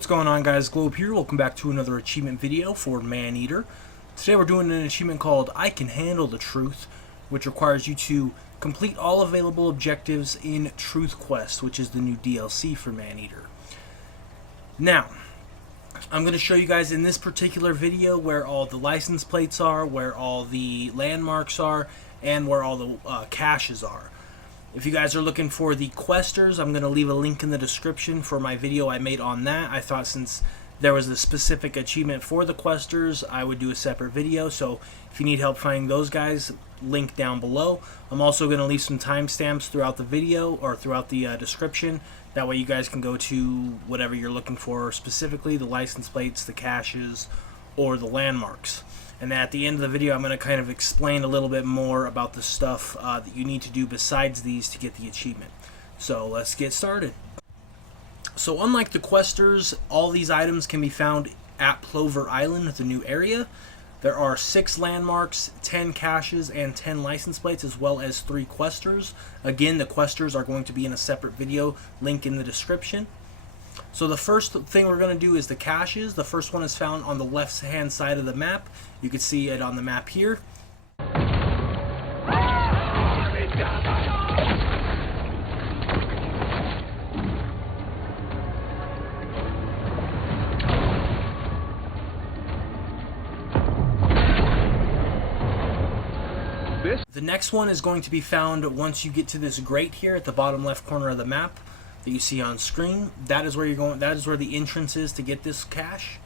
What's going on, guys? Globe here. Welcome back to another achievement video for Maneater. Today we're doing an achievement called I Can Handle the Truth, which requires you to complete all available objectives in Truth Quest, which is the new DLC for Maneater. Now, I'm going to show you guys in this particular video where all the license plates are, where all the landmarks are, and where all the caches are. If you guys are looking for the questers, I'm going to leave a link in the description for my video I made on that. I thought since there was a specific achievement for the questers, I would do a separate video. So if you need help finding those guys, link down below. I'm also going to leave some timestamps throughout the video or throughout the description. That way you guys can go to whatever you're looking for, specifically the license plates, the caches, or the landmarks. And at the end of the video, I'm going to kind of explain a little bit more about the stuff that you need to do besides these to get the achievement. So let's get started. So unlike the questers, all these items can be found at Plover Island, the new area. There are 6 landmarks, 10 caches, and 10 license plates, as well as 3 questers. Again, the questers are going to be in a separate video, link in the description. So the first thing we're going to do is the caches. The first one is found on the left-hand side of the map. You can see it on the map here. The next one is going to be found once you get to this grate here at the bottom left corner of the map that you see on screen. That is where you're going. That is where the entrance is to get this cache.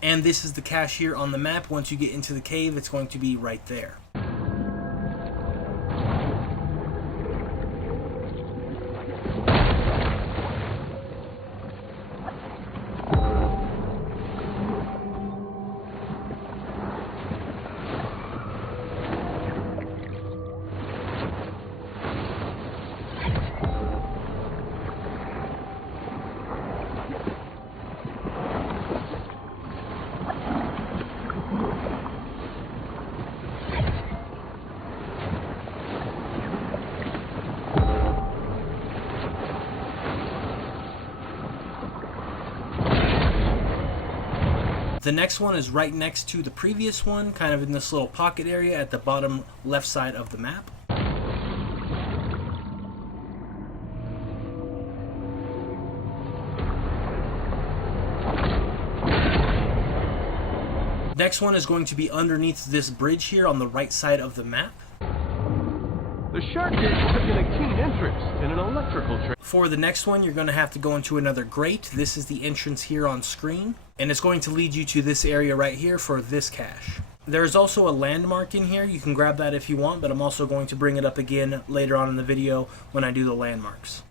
And this is the cache here on the map. Once you get into the cave, it's going to be right there. The next one is right next to the previous one, kind of in this little pocket area at the bottom left side of the map. Next one is going to be underneath this bridge here on the right side of the map. The shark is taking a keen interest in an electrical train. For the next one, you're going to have to go into another grate. This is the entrance here on screen, and it's going to lead you to this area right here for this cache. There's also a landmark in here. You can grab that if you want, but I'm also going to bring it up again later on in the video when I do the landmarks.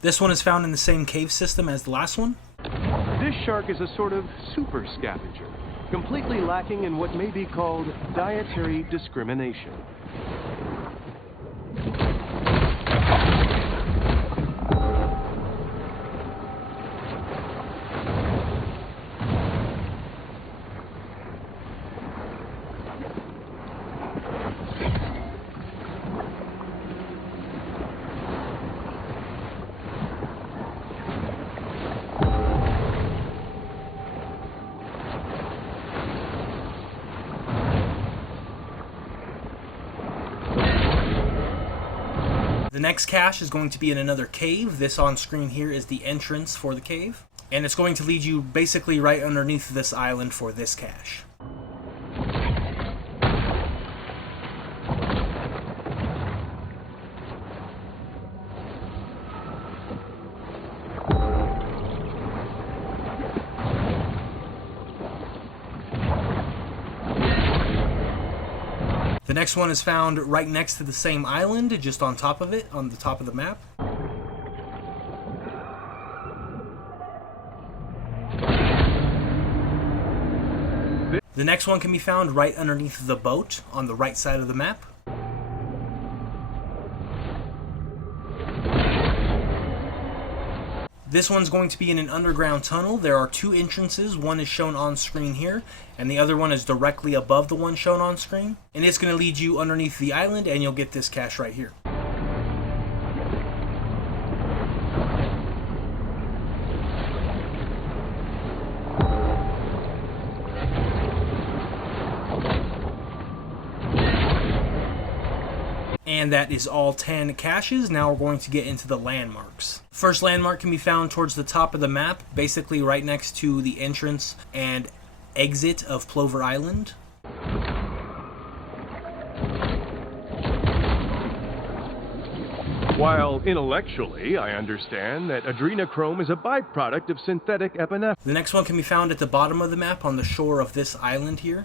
This one is found in the same cave system as the last one. This shark is a sort of super scavenger, completely lacking in what may be called dietary discrimination. The next cache is going to be in another cave. This on screen here is the entrance for the cave. And it's going to lead you basically right underneath this island for this cache. The next one is found right next to the same island, just on top of it, on the top of the map. The next one can be found right underneath the boat on the right side of the map. This one's going to be in an underground tunnel. There are two entrances. One is shown on screen here, and the other one is directly above the one shown on screen. And it's going to lead you underneath the island, and you'll get this cache right here. And that is all 10 caches. Now we're going to get into the landmarks. First landmark can be found towards the top of the map, basically right next to the entrance and exit of Plover Island. While intellectually, I understand that adrenochrome is a byproduct of synthetic epinephrine. The next one can be found at the bottom of the map on the shore of this island here.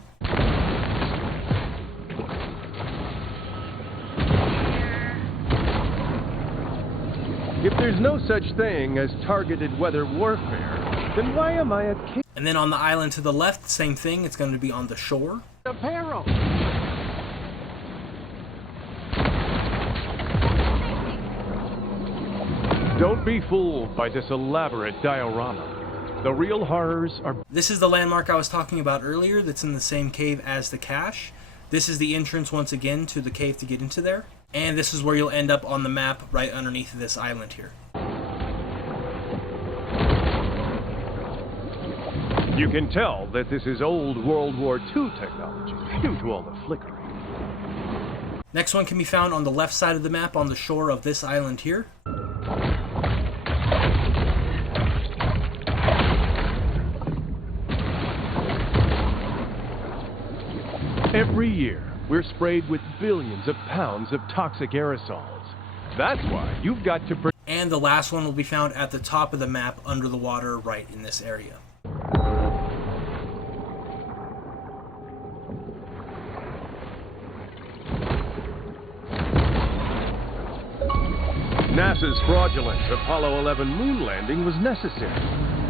If there's no such thing as targeted weather warfare, then why am I a king? And then on the island to the left, same thing, it's going to be on the shore. Apparel. Don't be fooled by this elaborate diorama. The real horrors are... This is the landmark I was talking about earlier that's in the same cave as the cache. This is the entrance once again to the cave to get into there. And this is where you'll end up on the map right underneath this island here. You can tell that this is old World War II technology due to all the flickering. Next one can be found on the left side of the map on the shore of this island here. Every year, we're sprayed with billions of pounds of toxic aerosols. That's why you've got to... And the last one will be found at the top of the map under the water right in this area. NASA's fraudulent Apollo 11 moon landing was necessary.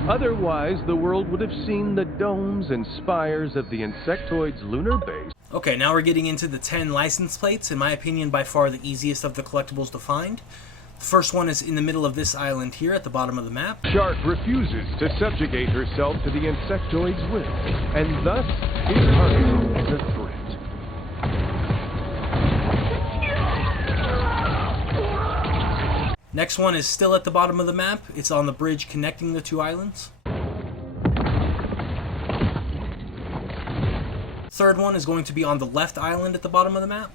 Otherwise, the world would have seen the domes and spires of the insectoid's lunar base. Okay, now we're getting into the 10 license plates, in my opinion by far the easiest of the collectibles to find. The first one is in the middle of this island here at the bottom of the map. Shark refuses to subjugate herself to the insectoid's will, and thus is targeted as a threat. Next one is still at the bottom of the map. It's on the bridge connecting the two islands. Third one is going to be on the left island at the bottom of the map.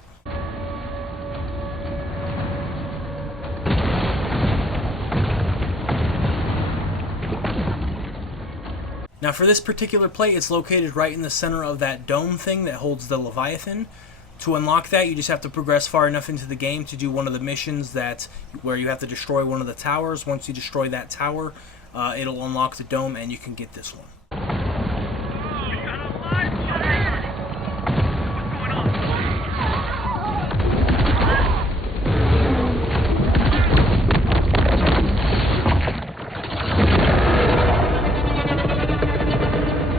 Now for this particular plate, it's located right in the center of that dome thing that holds the Leviathan. To unlock that, you just have to progress far enough into the game to do one of the missions where you have to destroy one of the towers. Once you destroy that tower, it'll unlock the dome and you can get this one.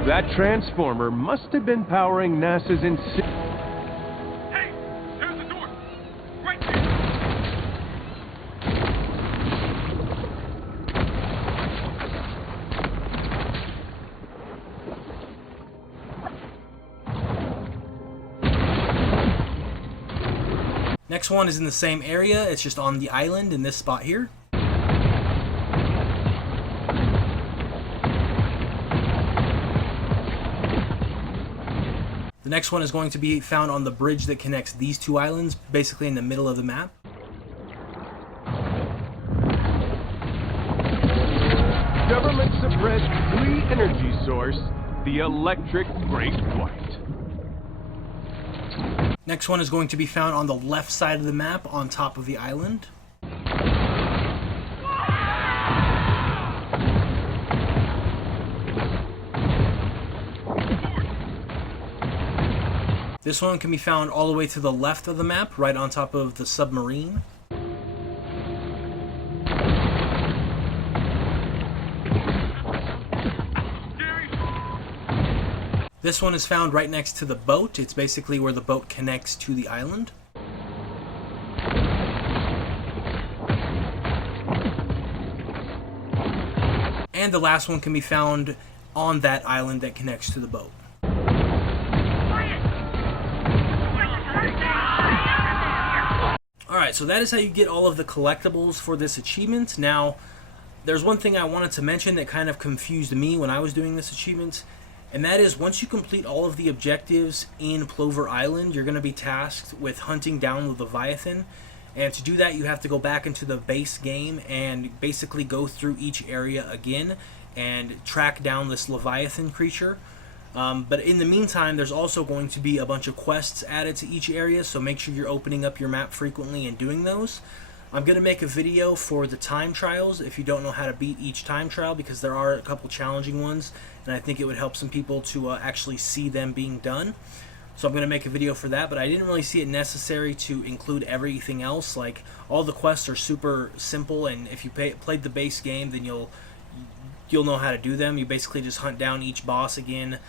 That transformer must have been powering NASA's Hey, there's the door. Right there. Next one is in the same area. It's just on the island in this spot here. The next one is going to be found on the bridge that connects these two islands, basically in the middle of the map. government suppressed free energy source, the electric great white. Next one is going to be found on the left side of the map on top of the island. This one can be found all the way to the left of the map, right on top of the submarine. This one is found right next to the boat. It's basically where the boat connects to the island. And the last one can be found on that island that connects to the boat. Alright, so that is how you get all of the collectibles for this achievement. Now, there's one thing I wanted to mention that kind of confused me when I was doing this achievement, and that is once you complete all of the objectives in Plover Island, you're going to be tasked with hunting down the Leviathan. And to do that, you have to go back into the base game and basically go through each area again and track down this Leviathan creature. But in the meantime, there's also going to be a bunch of quests added to each area, so make sure you're opening up your map frequently and doing those. I'm going to make a video for the time trials if you don't know how to beat each time trial, because there are a couple challenging ones, and I think it would help some people to actually see them being done. So I'm going to make a video for that, but I didn't really see it necessary to include everything else. Like, all the quests are super simple, and if you played the base game, then you'll know how to do them. You basically just hunt down each boss again.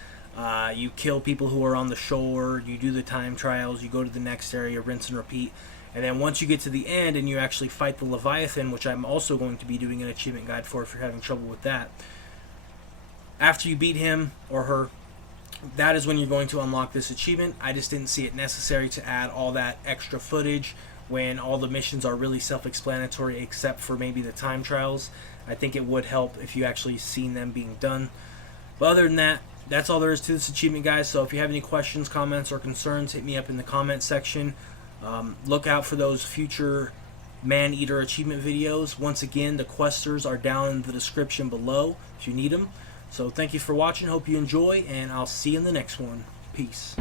You kill people who are on the shore. You do the time trials. You go to the next area, rinse and repeat. And then once you get to the end and you actually fight the Leviathan, which I'm also going to be doing an achievement guide for if you're having trouble with that. After you beat him or her, that is when you're going to unlock this achievement. I just didn't see it necessary to add all that extra footage when all the missions are really self-explanatory except for maybe the time trials. I think it would help if you actually seen them being done. But other than that, that's all there is to this achievement, guys. So if you have any questions, comments, or concerns, hit me up in the comment section. Look out for those future Maneater achievement videos. Once again, the questers are down in the description below if you need them. So thank you for watching, hope you enjoy, and I'll see you in the next one. Peace.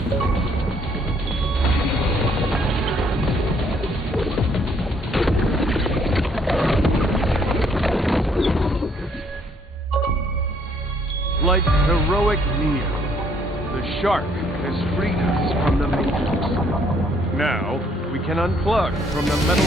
Like heroic Neo, the shark has freed us from the Matrix. Now, we can unplug from the metal